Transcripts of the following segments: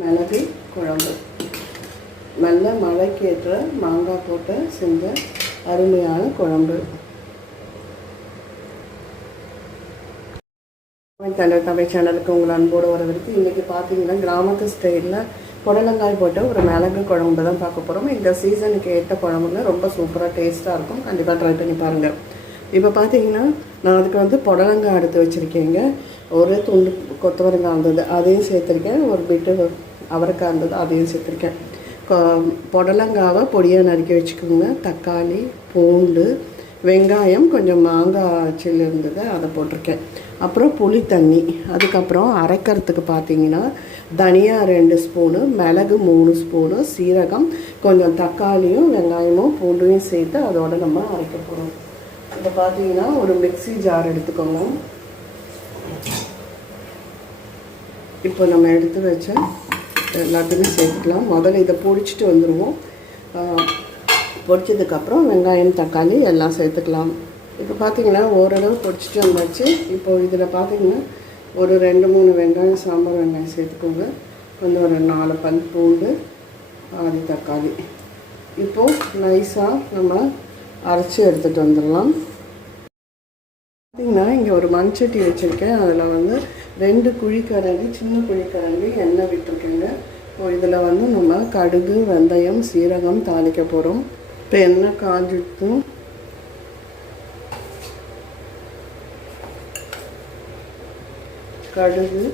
மிளகு குழம்பு. நல்ல மழைக்கேற்ற மாங்காய் போட்டு செஞ்ச அருமையான குழம்பு. தமிழ் தமிழ் சேனலுக்கு உங்களை அன்போடு வரவிருக்கு இன்றைக்கி பார்த்தீங்கன்னா கிராமத்து ஸ்டைலில் புடலங்காய் போட்டு ஒரு மிளகு குழம்பு தான் பார்க்க போகிறோம் இந்த சீசனுக்கு ஏற்ற குழம்புங்க. ரொம்ப சூப்பராக டேஸ்ட்டாக இருக்கும். கண்டிப்பாக ட்ரை பண்ணி பாருங்கள் இப்போ பார்த்தீங்கன்னா நான் அதுக்கு வந்து புடலங்காய் எடுத்து வச்சுருக்கேங்க. ஒரு துண்டு கொத்தவரங்காய் இருந்தது அதையும் சேர்த்துருக்கேன். ஒரு பிட்டு அவரைக்காய் இருந்தது அதையும் சேர்த்துருக்கேன். புடலங்காவை பொடியாக நறுக்கி வச்சுக்கோங்க. தக்காளி பூண்டு வெங்காயம் கொஞ்சம் மாங்காய் சில்லு இருந்தது அதை போட்டிருக்கேன். அப்புறம் புளி தண்ணி அதுக்கப்புறம் அரைக்கிறதுக்கு பார்த்தீங்கன்னா தனியா ரெண்டு ஸ்பூனு மிளகு மூணு ஸ்பூனு சீரகம் கொஞ்சம் தக்காளியும் வெங்காயமும் பூண்டையும் சேர்த்து அதோட நம்ம அரைக்க போகிறோம் இப்போ பார்த்தீங்கன்னா ஒரு மிக்ஸி ஜார் எடுத்துக்கோங்க. இப்போ நம்ம எடுத்து வச்ச எல்லாத்தையுமே சேர்த்துக்கலாம். முதல்ல இதை பொடிச்சிட்டு வந்துடுவோம் பொடிச்சதுக்கப்புறம் வெங்காயம் தக்காளி எல்லாம் சேர்த்துக்கலாம். இப்போ பார்த்தீங்கன்னா ஓரளவு பொடிச்சிட்டு வந்தாச்சு. இப்போ இதில் பார்த்தீங்கன்னா ஒரு ரெண்டு மூணு வெங்காயம் சாம்பார் வெங்காயம் சேர்த்துக்கோங்க. கொஞ்சம் ஒரு நாலு பல் பூண்டு ஆதி தக்காளி. இப்போது நைஸாக நம்ம அரைச்சி எடுத்துகிட்டு வந்துடலாம். பார்த்திங்கன்னா இங்கே ஒரு மண்சட்டி வச்சுருக்கேன். அதில் வந்து ரெண்டு குழிக்கரண்டி சின்ன குழிக்கரண்டி எண்ணெய் விட்டுருக்கேங்க. இப்போ இதில் வந்து நம்ம கடுகு வெந்தயம் சீரகம் தாளிக்க போகிறோம் இப்போ எண்ணெய் காஞ்சிட்டும் கடுகு.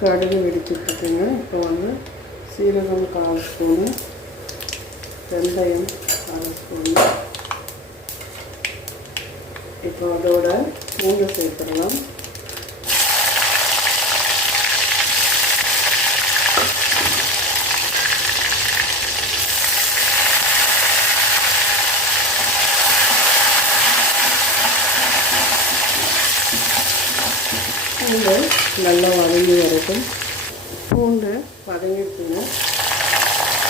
கடுகு வெடிச்சுட்ருக்குங்க இப்போ வந்து சீரகம் கால் ஸ்பூனு வெந்தயம் அரை ஸ்பூனு இப்போ அதோட பூண்டு சேர்த்துடலாம் பூண்டு நல்லா வதங்கி வரட்டும். பூண்டு வதங்கிடுச்சுங்க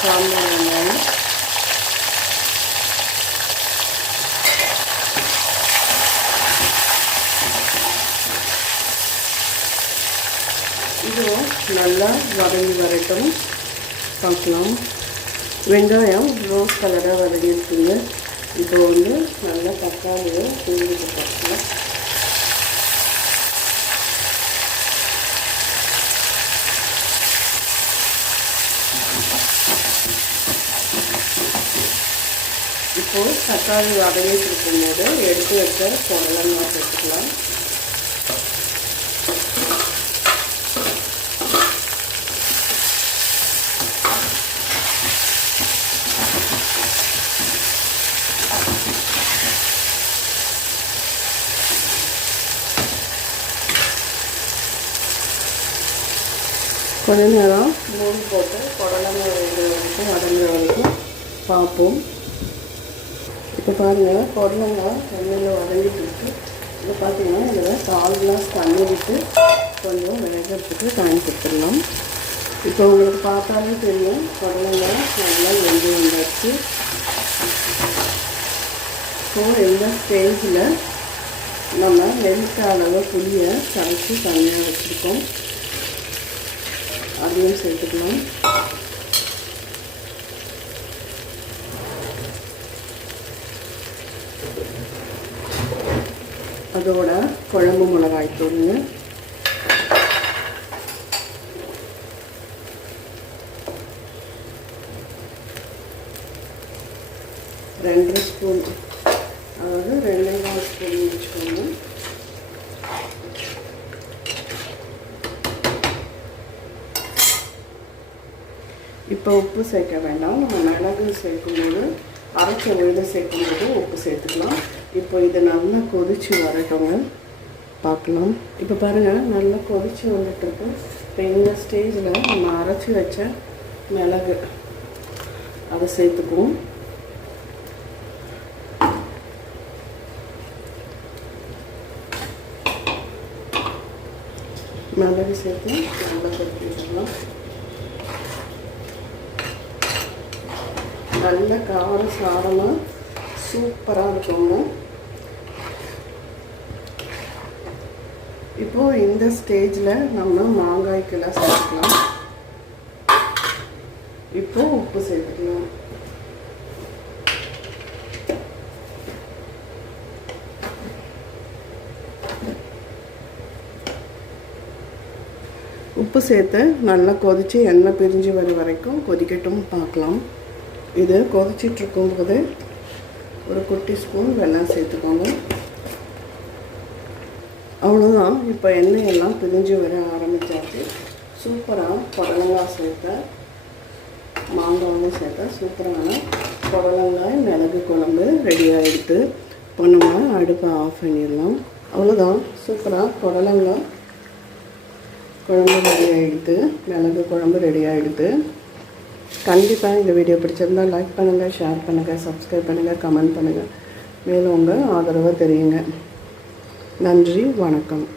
சாம்பார் வெங்காயம். இதுவும் நல்லா வதங்கி வரட்டும். பார்க்கலாம். வெங்காயம் ரோஸ் கலராக வதங்கிருக்குங்க இப்போ வந்து நல்லா தக்காளியை தூண்டிட்டு பார்க்கலாம். இப்போது தக்காளி வதங்கிட்டு இருக்கும்போது எடுத்து வச்ச புடலங்காய் சேர்த்துக்கலாம். கொஞ்ச நேரம் மூடி போட்டு புடலங்காய் வரைக்கும் வதங்குற வரைக்கும் பார்ப்போம். இப்போ பாருங்கள் புடலங்காய் எண்ணெயில் வதங்கிட்டு இருக்கு. இப்போ பார்த்தீங்கன்னா இதில் கால் கிளாஸ் தண்ணி விட்டு கொஞ்சம் வேகிறதுக்கு டைம் கொடுத்துடலாம். இப்போ உங்களுக்கு பார்த்தாலே தெரியும் புடலங்காய் நல்லா வெந்து வந்தாச்சு. ஸோ இந்த ஸ்டேஜில் நம்ம நெல்லிக்காய் அளவு புளியை கரைச்சி தனியாக வச்சுருக்கோம். அதையும் சேர்த்துக்கலாம். அதோட குழம்பு மிளகாய் தூளுங்க ரெண்டு ஸ்பூன் அதாவது ரெண்டே கால் ஸ்பூன் வச்சுக்கோங்க. இப்போ உப்பு சேர்க்க வேண்டாம். நம்ம மிளகு சேர்க்கும்போது அரைச்ச விழுது சேர்க்கும்போது உப்பு சேர்த்துக்கலாம். இப்போ இது நல்லா கொதித்து வரட்டுங்க. பார்க்கலாம். இப்போ பாருங்கள் நல்லா கொதித்து வந்துட்டுருக்கு. இப்போ இந்த ஸ்டேஜில் நம்ம அரைச்சி வச்ச மிளகு. அதை சேர்த்துக்குவோம். மிளகு சேர்த்து நல்லா கொதிக்கலாம் நல்ல கார சாரமாக சூப்பராக இருக்குங்க. இப்போ இந்த ஸ்டேஜில் நம்ம மாங்காய்க்கெல்லாம் சேர்த்துக்கலாம். இப்போ உப்பு சேர்த்துக்கலாம். உப்பு சேர்த்து நல்லா கொதித்து எண்ணெய் பிரிஞ்சு வர வரைக்கும் கொதிக்கட்டும் பார்க்கலாம். இது கொதிச்சிட்ருக்கும் இருக்கும்போது ஒரு குட்டி ஸ்பூன் வெள்ளம் சேர்த்துக்கோங்க. அவ்வளோதான் இப்போ எண்ணெய் எல்லாம் பிரிஞ்சு வர ஆரம்பிச்சாச்சு. சூப்பராக புடலங்காய் சேர்த்தேன் மாங்காவும் சேர்த்த சூப்பரான புடலங்காய் மிளகு குழம்பு ரெடி ஆகிடுது இப்போ நம்ம அடுப்பை ஆஃப் பண்ணிடலாம். அவ்வளோதான் சூப்பராக புடலங்காய் குழம்பு ரெடி ஆகிடுது மிளகு குழம்பு ரெடி ஆகிடுது கண்டிப்பாக இந்த வீடியோ பிடிச்சிருந்தா லைக் பண்ணுங்கள் ஷேர் பண்ணுங்கள் சப்ஸ்கிரைப் பண்ணுங்கள் கமெண்ட் பண்ணுங்கள் மேலும் உங்கள் ஆதரவை தெரியுங்க. நன்றி வணக்கம்.